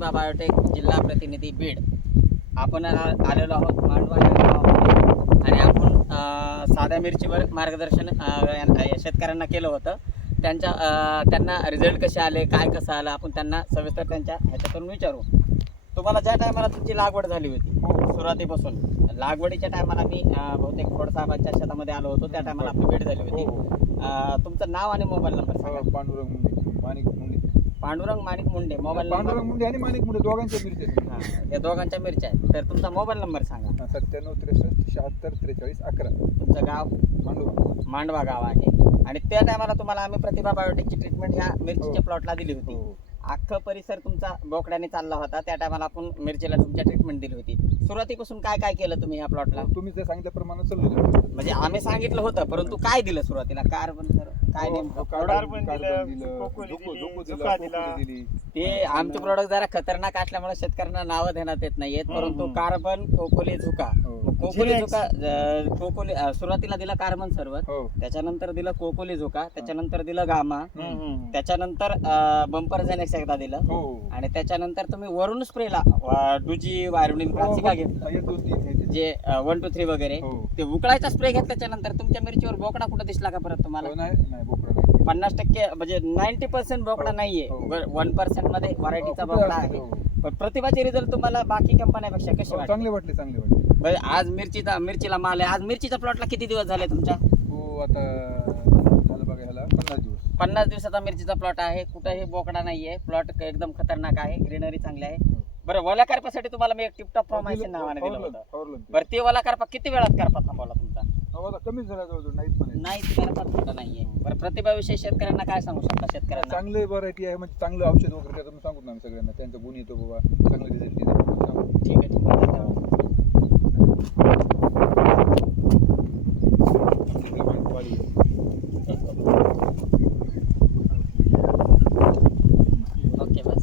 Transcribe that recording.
प्रतिभा biotech जिल्हा प्रतिनिधी बीड. आपण आलेलो आहोत मांडवा या गावामध्ये आणि आपण साध्या मिरचीवर मार्गदर्शन शेतकऱ्यांना केलं होतं. त्यांना रिझल्ट कसे आले, काय कसं आलं, आपण त्यांना सविस्तर त्यांच्या ह्याच्यातून विचारू. तुम्हाला ज्या टायमाला तुमची लागवड झाली होती सुरुवातीपासून, लागवडीच्या टायमाला मी बहुतेक खोडसाहेबांच्या शेतामध्ये आलो होतो, त्या टायमाला आपली भेट झाली होती. तुमचं नाव आणि मोबाईल नंबर सांगा. पांडुरंग मुंडे, माणिक मुंडे. पांडुरंग माणिक मुंडे. Mobile number. पांडुरंग मुंडे आणि माणिक मुंडे दोघांच्या मिरच्या. या दोघांच्या मिरच्या आहेत. तर तुमचा मोबाईल नंबर सांगा. 97 63 76 43 11. तुमचं गाव मांडवा. मांडवा गाव आहे. आणि त्या टायमाला तुम्हाला आम्ही प्रतिभा बायोटेकची ट्रीटमेंट ह्या मिरचीच्या प्लॉटला दिली होती. अख्खा परिसर तुमचा बोकड्याने चालला होता. त्या टायमाला आपण मिरचीला तुमच्या ट्रीटमेंट दिली होती. सुरुवातीपासून काय काय केलं तुम्ही या प्लॉटला? तुम्ही जे सांगितल्याप्रमाणे चाललो. म्हणजे आम्ही सांगितलं होतं, परंतु काय दिलं सुरुवातीला? कार्बन काय नेमकं? कार्बन दिलं, झोको दिली. ते आमचे प्रोडक्ट जरा खतरनाक असल्यामुळे शेतकऱ्यांना नावं देण्यात येत नाहीयेत, परंतु कार्बन, कोकोली, झुका. कोकोली झुका कोकोली सुरुवातीला दिला कार्बन सर्व, त्याच्यानंतर दिलं कोकोली झुका, त्याच्यानंतर दिलं गामा, त्याच्यानंतर बंपर जेनेक्स एकदा दिलं, आणि त्याच्यानंतर तुम्ही वरून स्प्रेला डुजी, वायरोनिन, क्लासिका घेतलं, जे 1 2 3 वगैरे ते उकळायचा स्प्रे घेतला. त्याच्यानंतर तुमच्या मिरचीवर बोकडा कुठं दिसला का परत तुम्हाला? नाही बोकडा नाही. 50% म्हणजे 90% बोकडा नाहीये. 1% मध्ये व्हरायटीचा बोकडा आहे. पण प्रतिभाचे रिझल्ट तुम्हाला बाकी कंपन्यापेक्षा कसे वाटले? चांगले वाटले. आज मिरचीला माल आहे. आज मिरचीच्या प्लॉटला किती दिवस झाले तुमच्या? आता झालं बघा ह्याला 50 दिवस. 50 दिवसाचा मिरचीचा प्लॉट आहे. कुठेही बोकडा नाहीये. प्लॉट एकदम खतरनाक आहे. ग्रीनरी चांगली आहे. बरं, वला करपासाठी तुम्हाला मी एक टिपटॉप फॉर्मायसिन नावाने दिलं होतं. बरं, ते वला करपा किती वेळात करपा थांबवला तुमचा? कमीच झाला जवळ नाही करपा कुठं नाहीये. बरं, प्रतिभाविषयी शेतकऱ्यांना काय सांगू शकता? शेतकऱ्यांना चांगले व्हरायटी आहे, म्हणजे चांगलं औषध वगैरे त्याचं मी सांगू ना सगळ्यांना. त्यांचा गुण येतो बाबा, चांगलं रिझल्ट. ठीक आहे. धन्यवाद.